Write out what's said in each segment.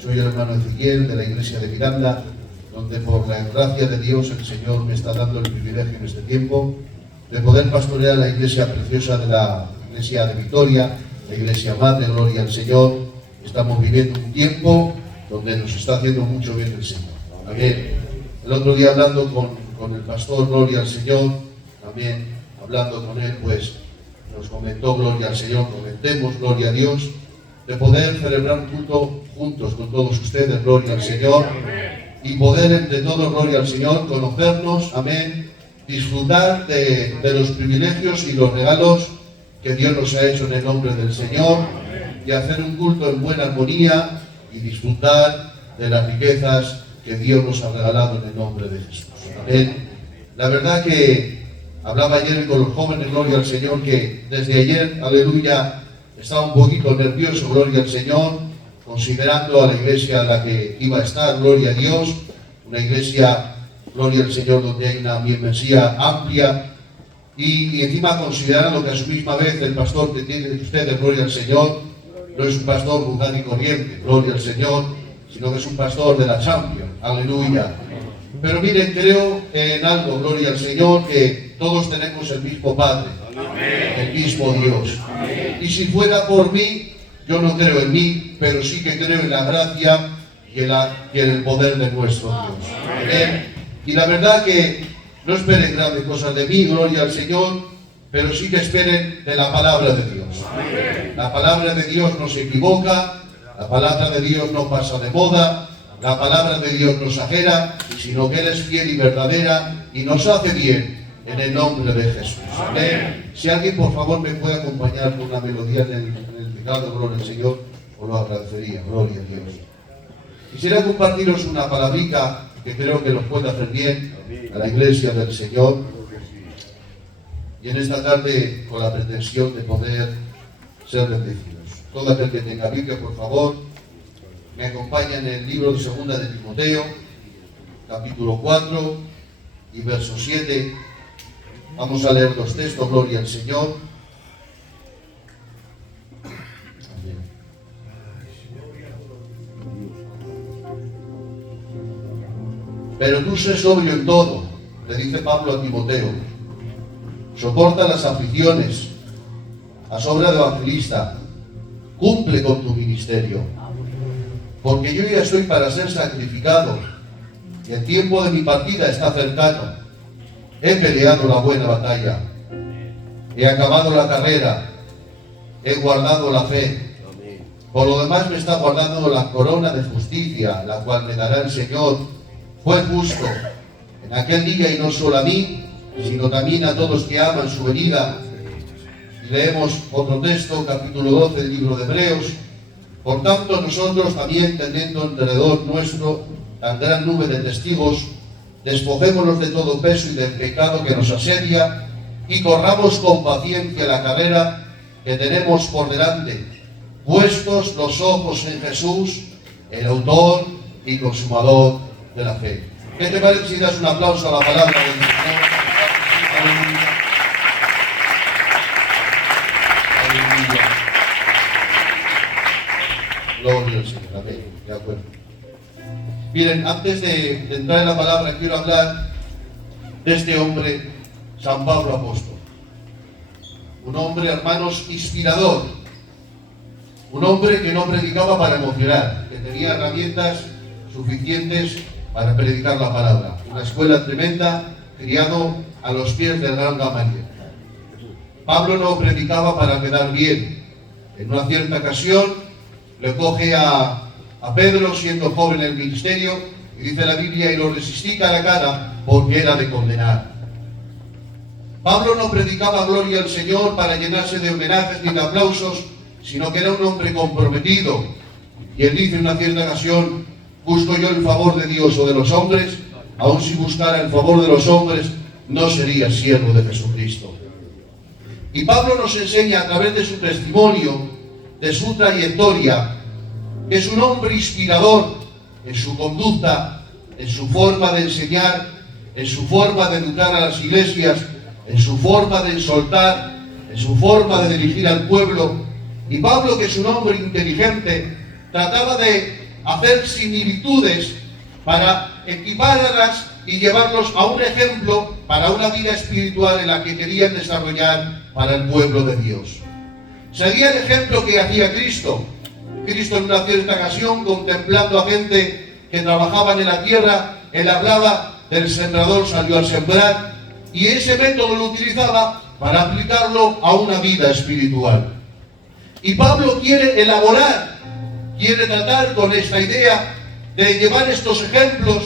Soy el hermano Ezequiel de la iglesia de Miranda, donde por la gracia de Dios el Señor me está dando el privilegio en este tiempo de poder pastorear la iglesia preciosa de la iglesia de Vitoria, la iglesia madre, gloria al Señor. Estamos viviendo un tiempo donde nos está haciendo mucho bien el Señor. Amén. El otro día hablando con el pastor, gloria al Señor, también hablando con él, pues nos comentó, gloria al Señor, comentemos, gloria a Dios, de poder celebrar un culto juntos con todos ustedes, gloria al Señor, y poder entre todos, gloria al Señor, conocernos, amén, disfrutar de los privilegios y los regalos que Dios nos ha hecho en el nombre del Señor, y hacer un culto en buena armonía y disfrutar de las riquezas que Dios nos ha regalado en el nombre de Jesús. Amén. La verdad que hablaba ayer con los jóvenes, gloria al Señor, que desde ayer, aleluya, estaba un poquito nervioso, gloria al Señor, considerando a la iglesia en la que iba a estar, gloria a Dios, una iglesia, gloria al Señor, donde hay una membresía amplia, y encima considerando que a su misma vez el pastor que tienen ustedes, gloria al Señor, no es un pastor vulgar y corriente, gloria al Señor, sino que es un pastor de la Champions, aleluya. Pero miren, creo en algo, gloria al Señor, que todos tenemos el mismo Padre, el mismo Dios. Y si fuera por mí, yo no creo en mí, pero sí que creo en la gracia y en el poder de nuestro Dios. Amén. Y la verdad que no esperen grandes cosas de mí, gloria al Señor, pero sí que esperen de la palabra de Dios. La palabra de Dios no se equivoca, la palabra de Dios no pasa de moda, la palabra de Dios no exagera, sino que Él es fiel y verdadera y nos hace bien en el nombre de Jesús. Amén. Si alguien por favor me puede acompañar con una melodía en el teclado, gloria al Señor, os lo agradecería, gloria a Dios. Quisiera compartiros una palabrica que creo que nos puede hacer bien a la iglesia del Señor, y en esta tarde con la pretensión de poder ser bendecidos. Todo aquel que tenga Biblia, por favor, me acompaña en el libro de Segunda de Timoteo, capítulo 4 y verso 7. Vamos a leer los textos, gloria al Señor. Pero tú sé sobrio en todo, le dice Pablo a Timoteo. Soporta las aflicciones, a obra de evangelista, cumple con tu ministerio. Porque yo ya estoy para ser sacrificado, y el tiempo de mi partida está cercano. He peleado la buena batalla, he acabado la carrera, he guardado la fe. Por lo demás me está guardando la corona de justicia, la cual me dará el Señor, juez justo, en aquel día, y no solo a mí, sino también a todos que aman su venida. Y leemos otro texto, capítulo 12 del libro de Hebreos. Por tanto, nosotros también, teniendo alrededor nuestro tan gran nube de testigos, despojémonos de todo peso y del pecado que nos asedia, y corramos con paciencia la carrera que tenemos por delante, puestos los ojos en Jesús, el autor y consumador de la fe. ¿Qué te parece si das un aplauso a la palabra del Señor? Aleluya. Aleluya. Gloria al Señor. Amén. De acuerdo. Miren, antes de entrar en la palabra, quiero hablar de este hombre, San Pablo Apóstol. Un hombre, hermanos, inspirador. Un hombre que no predicaba para emocionar, que tenía herramientas suficientes para predicar la palabra. Una escuela tremenda, criado a los pies del gran Gamaliel. Pablo no predicaba para quedar bien. En una cierta ocasión le coge a Pedro siendo joven en el ministerio, y dice la Biblia, y lo resistí cara a cara porque era de condenar. Pablo no predicaba gloria al Señor para llenarse de homenajes ni de aplausos, sino que era un hombre comprometido. Y él dice en una cierta ocasión: ¿busco yo el favor de Dios o de los hombres? Aun si buscara el favor de los hombres, no sería siervo de Jesucristo. Y Pablo nos enseña a través de su testimonio, de su trayectoria, que es un hombre inspirador en su conducta, en su forma de enseñar, en su forma de educar a las iglesias, en su forma de exhortar, en su forma de dirigir al pueblo. Y Pablo, que es un hombre inteligente, trataba de hacer similitudes para equiparlas y llevarlos a un ejemplo para una vida espiritual en la que querían desarrollar para el pueblo de Dios. Seguía el ejemplo que hacía Cristo. Cristo en una cierta ocasión, contemplando a gente que trabajaban en la tierra, él hablaba del sembrador salió a sembrar, y ese método lo utilizaba para aplicarlo a una vida espiritual. Y Pablo quiere elaborar, quiere tratar con esta idea de llevar estos ejemplos,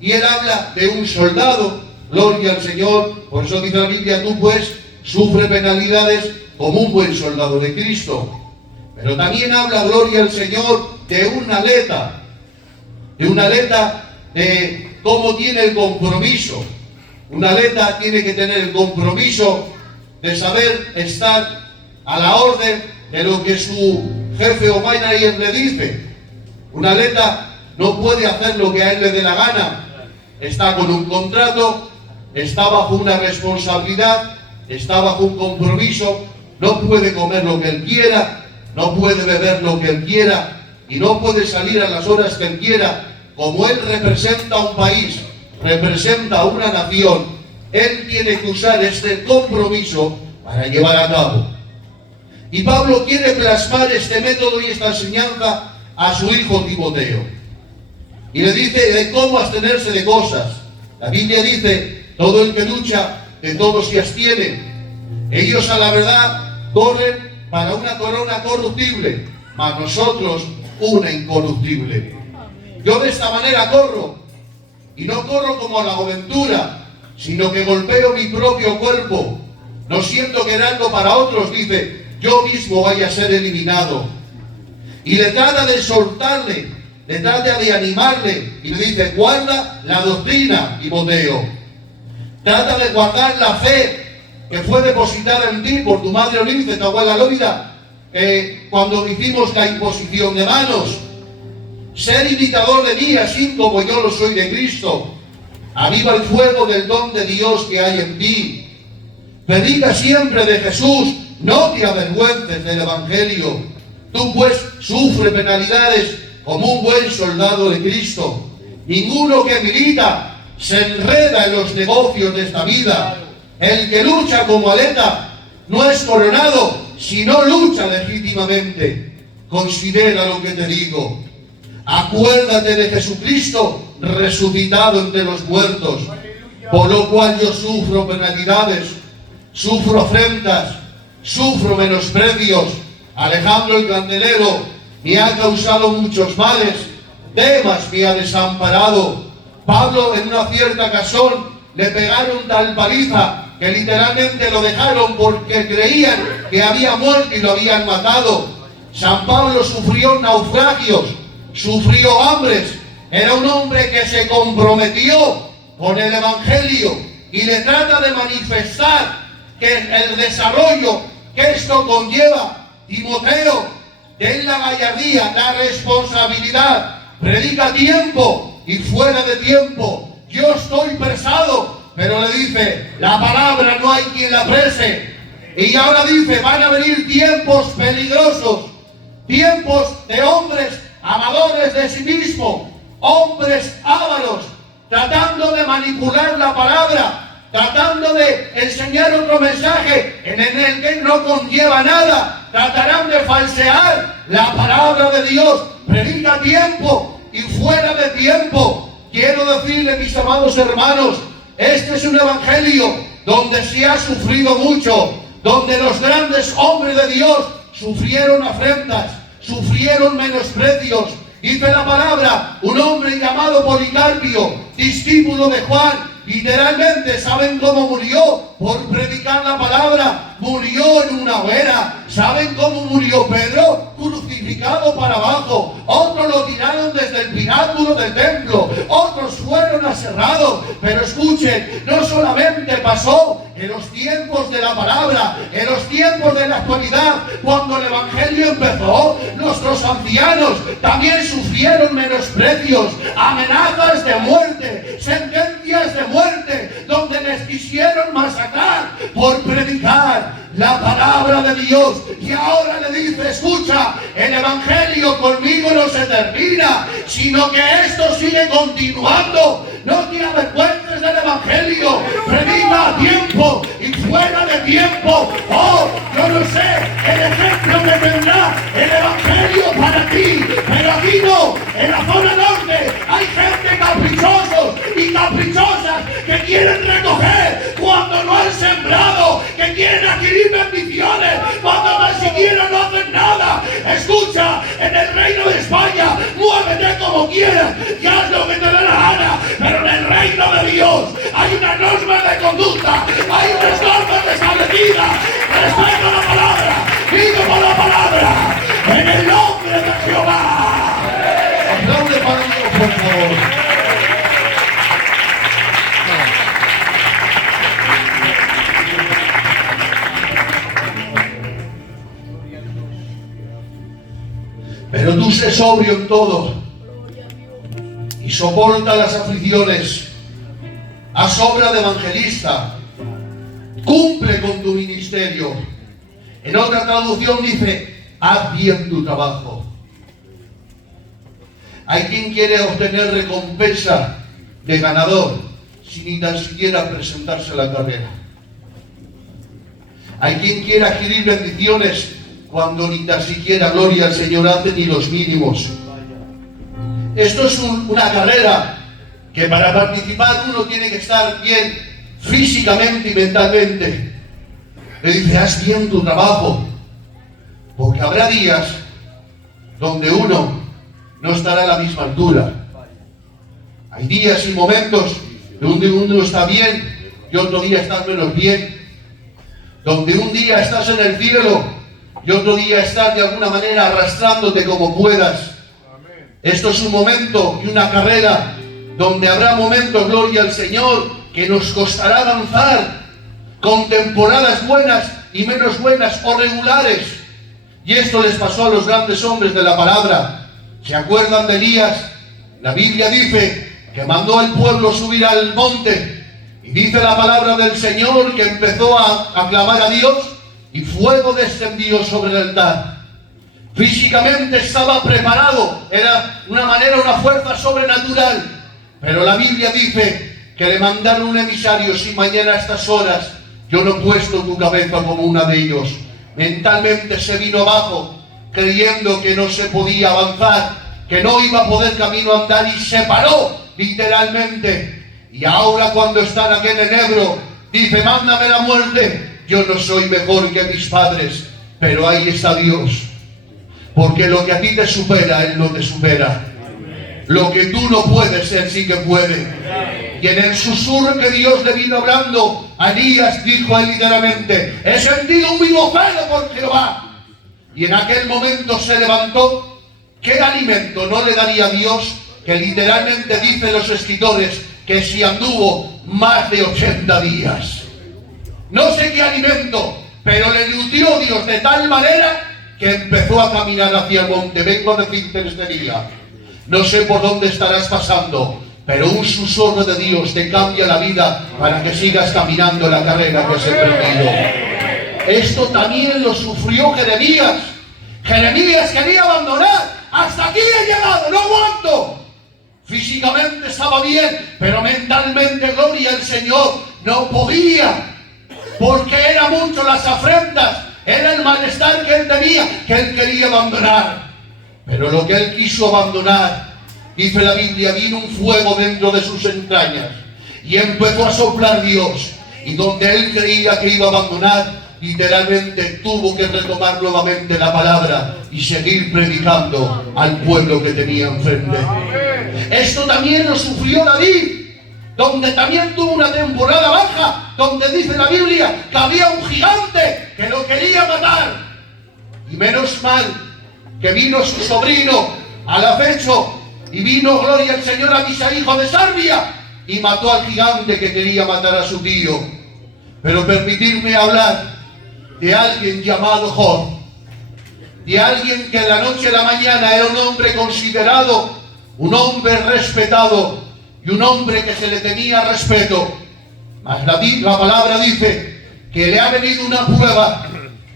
y él habla de un soldado, gloria al Señor, por eso dice la Biblia, tú pues sufre penalidades como un buen soldado de Cristo. Pero también habla, gloria al Señor, de un atleta, de cómo tiene el compromiso. Un atleta tiene que tener el compromiso de saber estar a la orden de lo que su jefe o manager le dice. Un atleta no puede hacer lo que a él le dé la gana. Está con un contrato, está bajo una responsabilidad, está bajo un compromiso, no puede comer lo que él quiera, no puede beber lo que él quiera y no puede salir a las horas que él quiera. Como él representa a un país, representa a una nación, él tiene que usar este compromiso para llevar a cabo. Y Pablo quiere plasmar este método y esta enseñanza a su hijo Timoteo. Y le dice de cómo abstenerse de cosas. La Biblia dice, todo el que lucha, de todos se abstiene. Ellos a la verdad corren para una corona corruptible, mas nosotros una incorruptible. Yo de esta manera corro, y no corro como a la aventura, sino que golpeo mi propio cuerpo. No siento que era algo para otros, dice, yo mismo vaya a ser eliminado. Y le trata de soltarle, le trata de animarle, y le dice, guarda la doctrina, Timoteo. Trata de guardar la fe que fue depositada en ti por tu madre Eunice, tu abuela Loida, cuando hicimos la imposición de manos. Ser imitador de mí, así como yo lo soy de Cristo. Aviva el fuego del don de Dios que hay en ti. Predica siempre de Jesús, no te avergüences del Evangelio. Tú pues sufre penalidades como un buen soldado de Cristo. Ninguno que milita se enreda en los negocios de esta vida. El que lucha como atleta no es coronado si no lucha legítimamente. Considera lo que te digo. Acuérdate de Jesucristo resucitado entre los muertos, por lo cual yo sufro penalidades, sufro afrentas, sufro menosprecios. Alejandro el candelero me ha causado muchos males, Demas me ha desamparado. Pablo en una cierta ocasión le pegaron tal paliza que literalmente lo dejaron porque creían que había muerto y lo habían matado. San Pablo sufrió naufragios, sufrió hambres. Era un hombre que se comprometió con el Evangelio y le trata de manifestar que el desarrollo que esto conlleva. Timoteo, ten la gallardía, la responsabilidad, predica a tiempo y fuera de tiempo. Yo estoy presado, pero le dice, la palabra no hay quien la prese. Y ahora dice, van a venir tiempos peligrosos, tiempos de hombres amadores de sí mismos, hombres ávaros, tratando de manipular la palabra, tratando de enseñar otro mensaje en el que no conlleva nada. Tratarán de falsear la palabra de Dios. Predica a tiempo y fuera de tiempo. Quiero decirle, mis amados hermanos, este es un evangelio donde se ha sufrido mucho, donde los grandes hombres de Dios sufrieron afrentas, sufrieron menosprecios. Dice la palabra, un hombre llamado Policarpio, discípulo de Juan, literalmente, ¿saben cómo murió? Por predicar la palabra. Murió en una hoguera. ¿Saben cómo murió Pedro? Crucificado para abajo. Otros lo tiraron desde el pináculo del templo. Otros fueron aserrados. Pero escuchen, no solamente pasó en los tiempos de la palabra, en los tiempos de la actualidad, cuando el Evangelio empezó, nuestros ancianos también sufrieron menosprecios, amenazas de muerte, sentencias de muerte, donde les quisieron masacrar por predicar. la palabra de Dios. Y ahora le dice, escucha, el evangelio conmigo no se termina, sino que esto sigue continuando. No te avergüences del evangelio, predica a tiempo y fuera de tiempo. Oh, yo no sé el ejemplo que tendrá el evangelio para ti, pero aquí no, en la zona norte hay gente caprichosos y caprichosas que quieren recoger cuando no han sembrado, que quieren adquirir bendiciones cuando ni siquiera no hacen nada. Escucha, en el reino de España, muévete como quieras y haz lo que te dé la gana, pero en el reino de Dios hay una norma de conducta, hay unas normas establecidas. Respeta la palabra, vive por la palabra, en el nombre de Jehová. Aplaude para Dios, por favor. Pero tú sé sobrio en todo y soporta las aflicciones. Haz obra de evangelista. Cumple con tu ministerio. En otra traducción dice, haz bien tu trabajo. Hay quien quiere obtener recompensa de ganador sin ni tan siquiera presentarse a la carrera. Hay quien quiere adquirir bendiciones cuando ni tan siquiera gloria al Señor hace ni los mínimos. Esto es una carrera que para participar uno tiene que estar bien físicamente y mentalmente. Le dice, haz bien tu trabajo, porque habrá días donde uno no estará a la misma altura. Hay días y momentos donde uno está bien y otro día estás menos bien, donde un día estás en el cielo y otro día estás de alguna manera arrastrándote como puedas. Esto es un momento y una carrera donde habrá momentos, gloria al Señor, que nos costará avanzar con temporadas buenas y menos buenas o regulares. Y esto les pasó a los grandes hombres de la palabra. ¿Se acuerdan de Elías? La Biblia dice que mandó al pueblo subir al monte y dice la palabra del Señor que empezó a clamar a Dios y fuego descendió sobre el altar. Físicamente estaba preparado, era una fuerza sobrenatural, pero la Biblia dice que le mandaron un emisario, si mañana a estas horas yo no he puesto tu cabeza como una de ellos. Mentalmente se vino abajo, creyendo que no se podía avanzar, que no iba a poder camino a andar, y se paró literalmente. Y ahora cuando están aquí en el Ebro, dice, mándame la muerte. Yo no soy mejor que mis padres, pero ahí está Dios. Porque lo que a ti te supera, Él no te supera. Lo que tú no puedes, Él sí que puede. Y en el susurro que Dios le vino hablando, a Elías dijo él literalmente, he sentido un vivo celo por Jehová. Y en aquel momento se levantó. ¿Qué alimento no le daría a Dios? Que literalmente dicen los escritores que si anduvo más de 80 días. No sé qué alimento, pero le nutrió Dios de tal manera que empezó a caminar hacia el monte. Vengo a decirte en este día, no sé por dónde estarás pasando, pero un susurro de Dios te cambia la vida para que sigas caminando la carrera que has emprendido. Esto también lo sufrió Jeremías. Jeremías quería abandonar. Hasta aquí he llegado, no aguanto. Físicamente estaba bien, pero mentalmente, gloria al Señor, no podía. Porque eran mucho las afrentas, era el malestar que él tenía, que él quería abandonar. Pero lo que él quiso abandonar, dice la Biblia, vino un fuego dentro de sus entrañas y empezó a soplar Dios. Y donde él creía que iba a abandonar, literalmente tuvo que retomar nuevamente la palabra y seguir predicando al pueblo que tenía enfrente. Esto también lo sufrió David, donde también tuvo una temporada baja, donde dice la Biblia que había un gigante que lo quería matar. Y menos mal que vino su sobrino al acecho, y vino, gloria al Señor, Abisai, hijo de Sarbia, y mató al gigante que quería matar a su tío. Pero permitirme hablar de alguien llamado Job, de alguien que de la noche a la mañana era un hombre considerado, un hombre respetado, y un hombre que se le tenía respeto. Mas la palabra dice que le ha venido una prueba.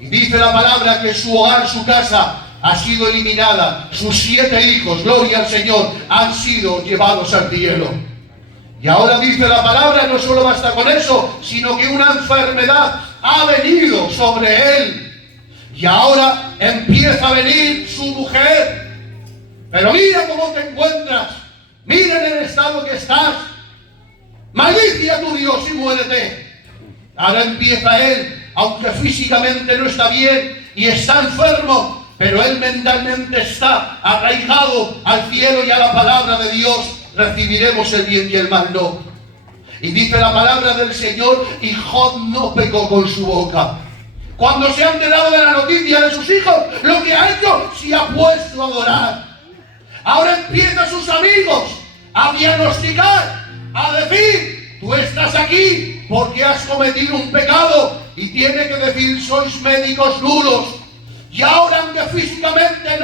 Y dice la palabra que su hogar, su casa, ha sido eliminada. Sus 7 hijos, gloria al Señor, han sido llevados al cielo. Y ahora dice la palabra, no solo basta con eso, sino que una enfermedad ha venido sobre él. Y ahora empieza a venir su mujer. Pero mira cómo te encuentras. Mira en el estado que estás. Maldice a tu Dios y muérete. Ahora empieza él, aunque físicamente no está bien y está enfermo, pero él mentalmente está arraigado al cielo y a la palabra de Dios. Recibiremos el bien y el mal no. Y dice la palabra del Señor, y Job no pecó con su boca. Cuando se ha enterado de la noticia de sus hijos, lo que ha hecho, se ha puesto a adorar. Ahora empiezan sus amigos a diagnosticar, a decir, tú estás aquí porque has cometido un pecado. Y tiene que decir, sois médicos nulos. Y ahora, aunque físicamente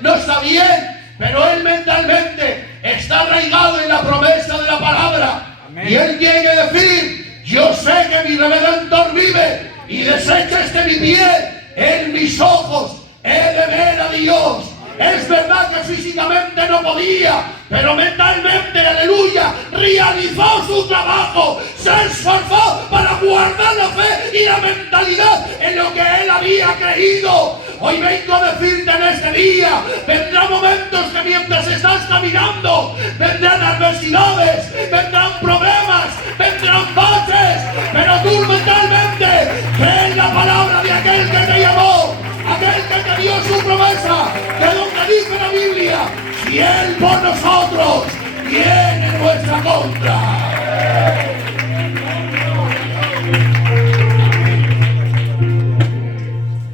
no está bien, pero él mentalmente está arraigado en la promesa de la palabra. Amén. Y él tiene que decir, yo sé que mi Redentor vive y desecha mi piel en mis ojos. He de ver a Dios. Es verdad que físicamente no podía, pero mentalmente, aleluya, realizó su trabajo, se esforzó para guardar la fe y la mentalidad en lo que él había creído. Hoy vengo a decirte en este día, vendrán momentos que mientras estás caminando, vendrán adversidades, vendrán problemas, vendrán baches, pero tú mentalmente cree en la palabra de aquel que te llamó, aquel que te dio su promesa, que donde dice la Biblia, si Él por nosotros, ¿quién en nuestra contra?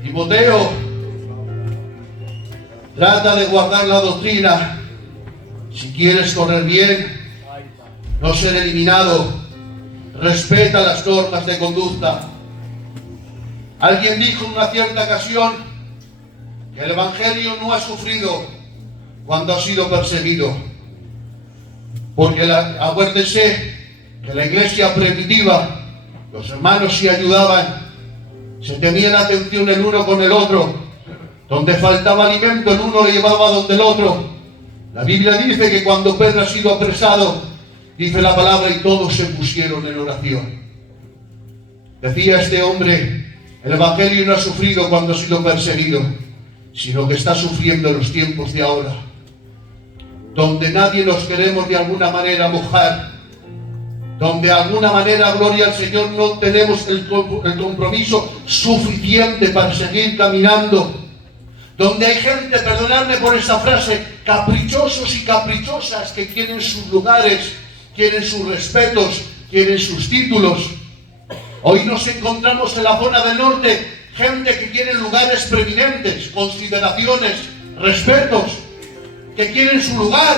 Timoteo, trata de guardar la doctrina. Si quieres correr bien, no ser eliminado, respeta las normas de conducta. Alguien dijo en una cierta ocasión que el Evangelio no ha sufrido cuando ha sido perseguido. Porque acuérdense que la iglesia primitiva, los hermanos se ayudaban, se tenían atención el uno con el otro. Donde faltaba alimento, el uno le llevaba donde el otro. La Biblia dice que cuando Pedro ha sido apresado, dice la palabra, y todos se pusieron en oración. Decía este hombre, el Evangelio no ha sufrido cuando ha sido perseguido, sino que está sufriendo en los tiempos de ahora, donde nadie nos queremos de alguna manera mojar, donde de alguna manera, gloria al Señor, no tenemos el compromiso suficiente para seguir caminando, donde hay gente, perdonadme por esta frase, caprichosos y caprichosas que quieren sus lugares, quieren sus respetos, quieren sus títulos. Hoy nos encontramos en la zona del norte gente que quiere lugares preeminentes, consideraciones, respetos, que quieren su lugar.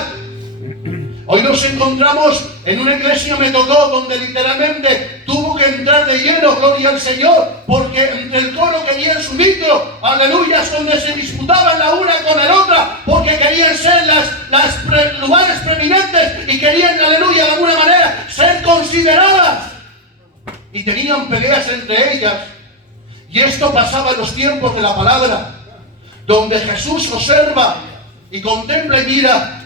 Hoy nos encontramos en una iglesia, me tocó, donde literalmente tuvo que entrar de lleno, gloria al Señor, porque entre el coro querían su micro, aleluya, donde se disputaban la una con la otra, porque querían ser lugares preeminentes y querían, aleluya, de alguna manera ser consideradas. Y tenían peleas entre ellas. Y esto pasaba en los tiempos de la palabra, donde Jesús observa y contempla y mira,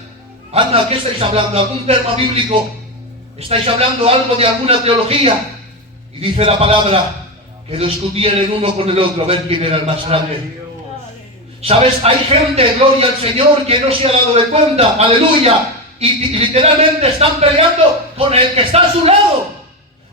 anda, ¿qué estáis hablando? ¿Algún tema bíblico? ¿Estáis hablando algo de alguna teología? Y dice la palabra que discutían el uno con el otro a ver quién era el más grande. ¿Sabes? Hay gente, gloria al Señor, que no se ha dado de cuenta, aleluya, y literalmente están peleando con el que está a su lado,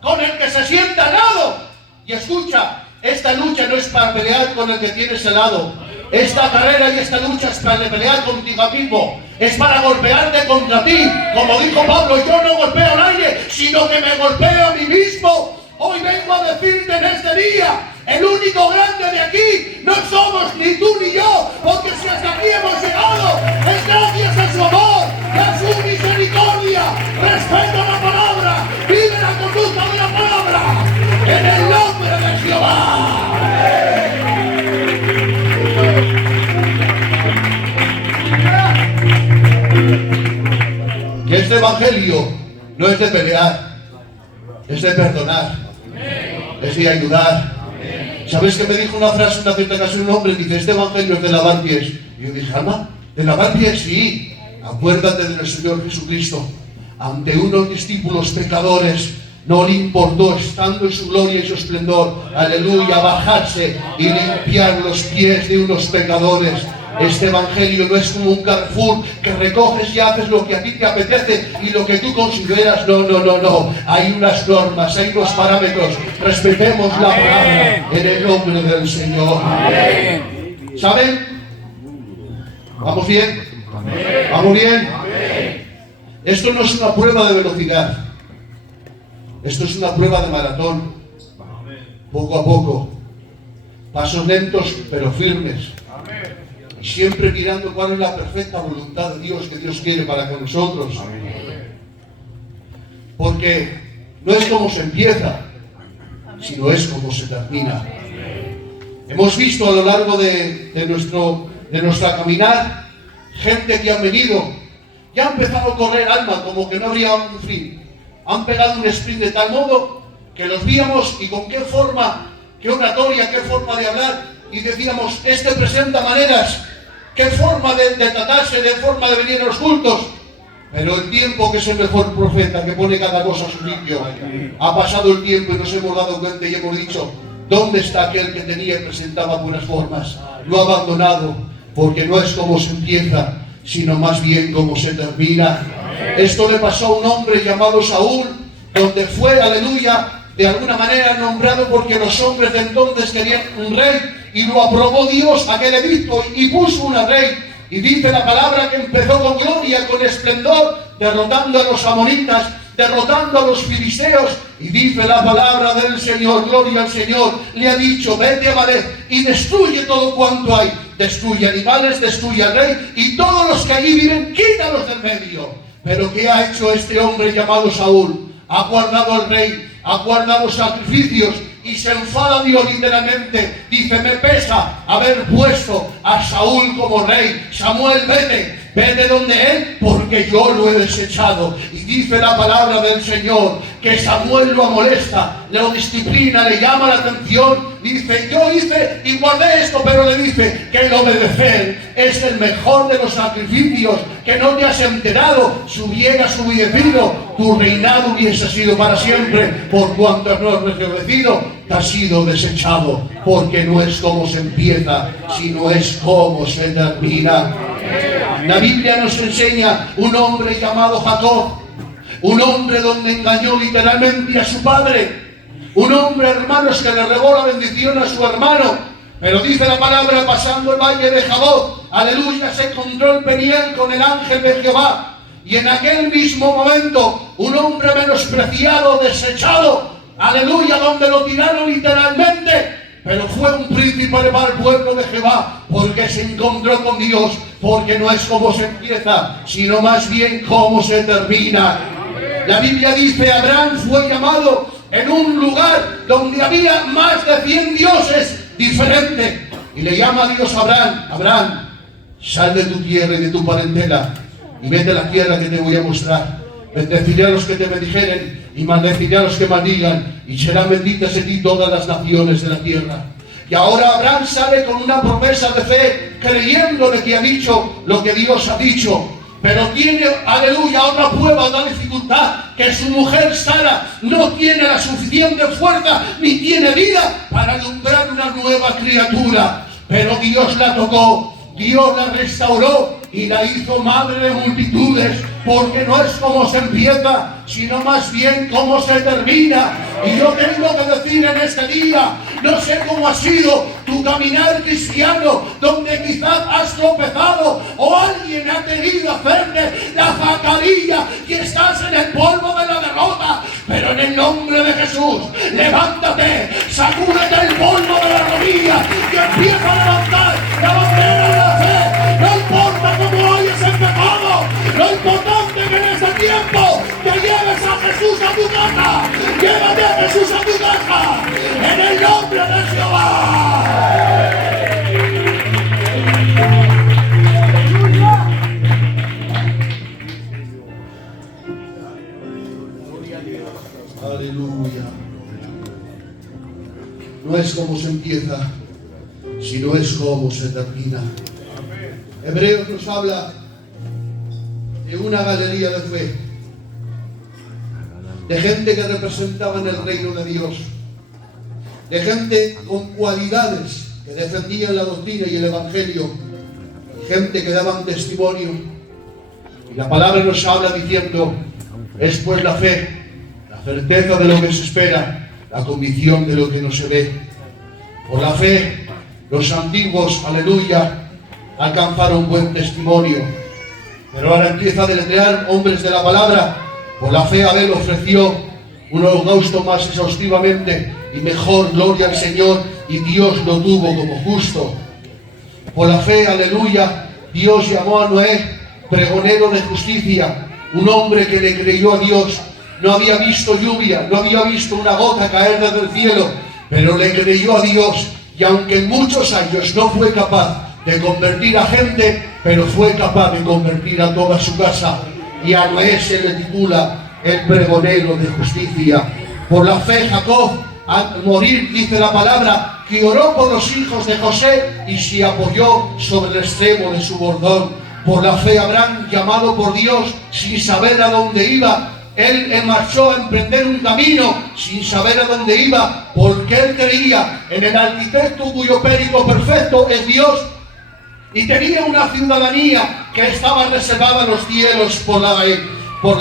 con el que se sienta al lado. Y escucha, esta lucha no es para pelear con el que tienes al lado. Esta carrera y esta lucha es para pelear contigo mismo. Es para golpearte contra ti. Como dijo Pablo, yo no golpeo a nadie, sino que me golpeo a mí mismo. Hoy vengo a decirte en este día, el único grande de aquí no somos ni tú ni yo, porque si hasta aquí hemos llegado, es gracias a su amor, a su misericordia. Respeta la palabra, vive la conducta de la palabra, en el nombre de Jehová. Que este evangelio no es de pelear, es de perdonar. es de ayudar. ¿Sabes que me dijo una frase en una cierta ocasión un hombre? Dice, este evangelio es de lavar pies. Y yo dije, anda, ¿de lavar pies? Sí. Acuérdate del Señor Jesucristo. Ante unos discípulos pecadores, no le importó, estando en su gloria y su esplendor, aleluya, bajarse y limpiar los pies de unos pecadores. Este evangelio no es como un Carrefour que recoges y haces lo que a ti te apetece y lo que tú consideras. No. Hay unas normas, hay unos parámetros. Respetemos la palabra en el nombre del Señor. ¿Saben? ¿Vamos bien? ¿Vamos bien? Esto no es una prueba de velocidad. Esto es una prueba de maratón. Poco a poco. Pasos lentos pero firmes. Y siempre mirando cuál es la perfecta voluntad de Dios que Dios quiere para con nosotros. Porque no es como se empieza, sino es como se termina. Hemos visto a lo largo de nuestra caminar gente que han venido y han empezado a correr alma como que no habría un fin. Han pegado un sprint de tal modo que los víamos y con qué forma, qué oratoria, qué forma de hablar. Y decíamos, este presenta maneras, qué forma de tratarse, de forma de venir a los cultos. Pero el tiempo, que es el mejor profeta, que pone cada cosa a su sitio, ha pasado el tiempo y nos hemos dado cuenta y hemos dicho, ¿dónde está aquel que tenía y presentaba buenas formas? Lo ha abandonado, porque no es como se empieza, sino más bien como se termina. Esto le pasó a un hombre llamado Saúl, donde fue, aleluya, de alguna manera nombrado porque los hombres de entonces querían un rey y lo aprobó Dios aquel edicto y puso un rey. Y dice la palabra que empezó con gloria, con esplendor, derrotando a los amonitas, derrotando a los filisteos. Y dice la palabra del Señor, gloria al Señor, le ha dicho, vete a Balet y destruye todo cuanto hay. Destruye animales, destruye al rey y todos los que allí viven, quítalos del medio. Pero ¿qué ha hecho este hombre llamado Saúl? Ha guardado al rey, ha guardado sacrificios y se enfada Dios literalmente. Dice, me pesa haber puesto a Saúl como rey. Samuel, vete donde él, porque yo lo he desechado. Y dice la palabra del Señor que Samuel lo molesta, lo disciplina, le llama la atención. Dice, yo hice y guardé esto, pero le dice que el obedecer es el mejor de los sacrificios, que no te has enterado. Si hubieras obedecido, tu reinado hubiese sido para siempre. Por cuanto no has obedecido, te has sido desechado, porque no es como se empieza, sino es como se termina. La Biblia nos enseña un hombre llamado Jacob, un hombre donde engañó literalmente a su padre. Un hombre, hermanos, que le regó la bendición a su hermano. Pero dice la palabra, pasando el valle de Jaboc, aleluya, se encontró en Peniel con el ángel de Jehová. Y en aquel mismo momento, un hombre menospreciado, desechado, aleluya, donde lo tiraron literalmente, pero fue un príncipe para el pueblo de Jehová, porque se encontró con Dios, porque no es como se empieza, sino más bien como se termina. La Biblia dice, Abraham fue llamado en un lugar donde había más de 100 dioses diferentes. Y le llama a Dios a Abraham, Abraham, sal de tu tierra y de tu parentela y vete a la tierra que te voy a mostrar. Bendeciré a los que te bendijeren y maldeciré a los que maldigan, y serán benditas en ti todas las naciones de la tierra. Y ahora Abraham sale con una promesa de fe, creyendo de que ha dicho lo que Dios ha dicho. Pero tiene, aleluya, otra prueba, otra dificultad, que su mujer Sara no tiene la suficiente fuerza ni tiene vida para alumbrar una nueva criatura. Pero Dios la tocó, Dios la restauró y la hizo madre de multitudes, porque no es como se empieza, sino más bien como se termina. Y yo tengo que decir en este día, no sé cómo ha sido tu caminar cristiano, donde quizás has tropezado o alguien ha querido hacerte la zancadilla y estás en el polvo de la derrota, pero en el nombre de Jesús, levántate, sacúdete el polvo de la rodilla y empieza a levantar la bandera de la fe. No importa cómo hayas empezado, lo importante es que en este tiempo te lleves a Jesús a tu casa. Llévate a Jesús a tu casa, en el nombre de Jehová. Aleluya. no es cómo se empieza, sino es cómo se termina. Hebreos nos habla de una galería de fe, de gente que representaban el reino de Dios, de gente con cualidades que defendían la doctrina y el evangelio, y gente que daban testimonio. Y la palabra nos habla diciendo: es pues la fe, la certeza de lo que se espera, la convicción de lo que no se ve. Por la fe, los antiguos, aleluya, alcanzaron buen testimonio. Pero ahora empieza a deletrear hombres de la palabra. Por la fe Abel ofreció un holocausto más exhaustivamente y mejor, gloria al Señor, y Dios lo tuvo como justo. Por la fe, aleluya, Dios llamó a Noé pregonero de justicia, un hombre que le creyó a Dios. No había visto lluvia, no había visto una gota caer desde el cielo, pero le creyó a Dios, y aunque en muchos años no fue capaz de convertir a gente, pero fue capaz de convertir a toda su casa. Y a Noé se le titula el pregonero de justicia. Por la fe Jacob, al morir, dice la palabra, que oró por los hijos de José y se apoyó sobre el extremo de su bordón. Por la fe Abraham, llamado por Dios sin saber a dónde iba, él marchó a emprender un camino sin saber a dónde iba, porque él creía en el arquitecto cuyo perito perfecto es Dios, y tenía una ciudadanía que estaba reservada en los cielos. Por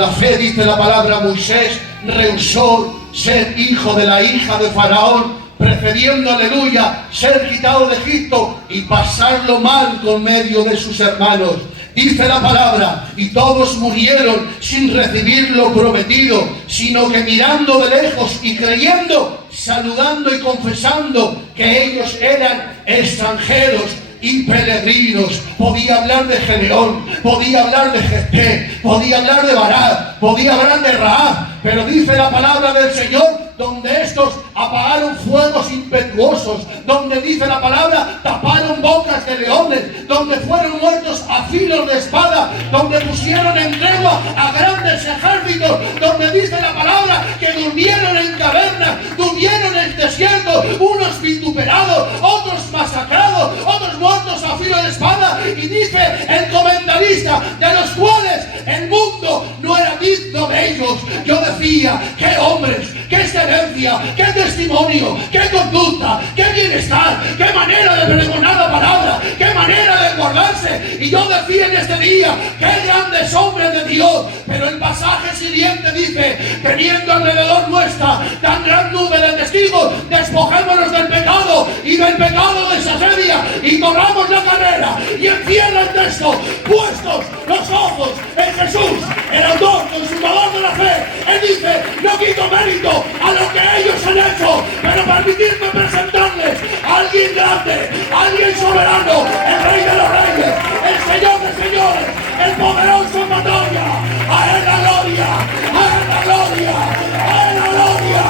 la fe, dice la palabra, Moisés rehusó ser hijo de la hija de Faraón, prefiriendo, aleluya, ser quitado de Egipto y pasarlo mal con medio de sus hermanos. Dice la palabra, y todos murieron sin recibir lo prometido, sino que mirando de lejos y creyendo, saludando y confesando que ellos eran extranjeros y peregrinos. Podía hablar de Gedeón, podía hablar de Jefté, podía hablar de Barak, podía hablar de Rahab, pero dice la palabra del Señor, donde estos apagaron fuegos impetuosos, donde dice la palabra, taparon bocas de leones, donde fueron muertos a filos de espada, donde pusieron en tregua a grandes ejércitos, donde dice la palabra que durmieron en cavernas, durmieron en el desierto, unos vituperados, otros masacrados, otros muertos a filo de espada. Y dice el comentarista, de los cuales el mundo no era digno de ellos. Yo decía, qué hombres, qué excelencia, qué testimonio, qué conducta, qué bienestar, qué manera de pregonar la palabra, qué manera de guardarse. Y yo decía en este día, qué grandes hombres de Dios. Pero el pasaje siguiente dice, teniendo alrededor nuestra tan gran nube de testigos, despojémonos del pecado y del pecado de esa asedia y corramos la carrera. Y encierra el texto, puestos los ojos en Jesús, el autor, consumador de la fe. Él dice, no quito mérito a lo que ellos han hecho, pero permitidme presentarles a alguien grande, a alguien soberano, el Rey de los Reyes, el Señor de Señores, el poderoso en batalla. A él la gloria, a él la gloria, a él la gloria,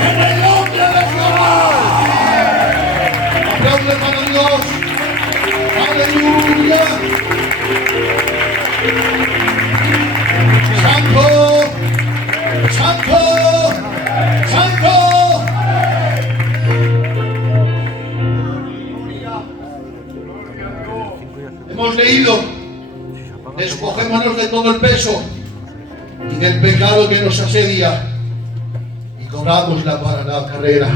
en el nombre de Jehová. Aplausos para Dios. Aleluya. Santo, santo, santo. Hemos leído, despojémonos de todo el peso y del pecado que nos asedia y corramos la carrera.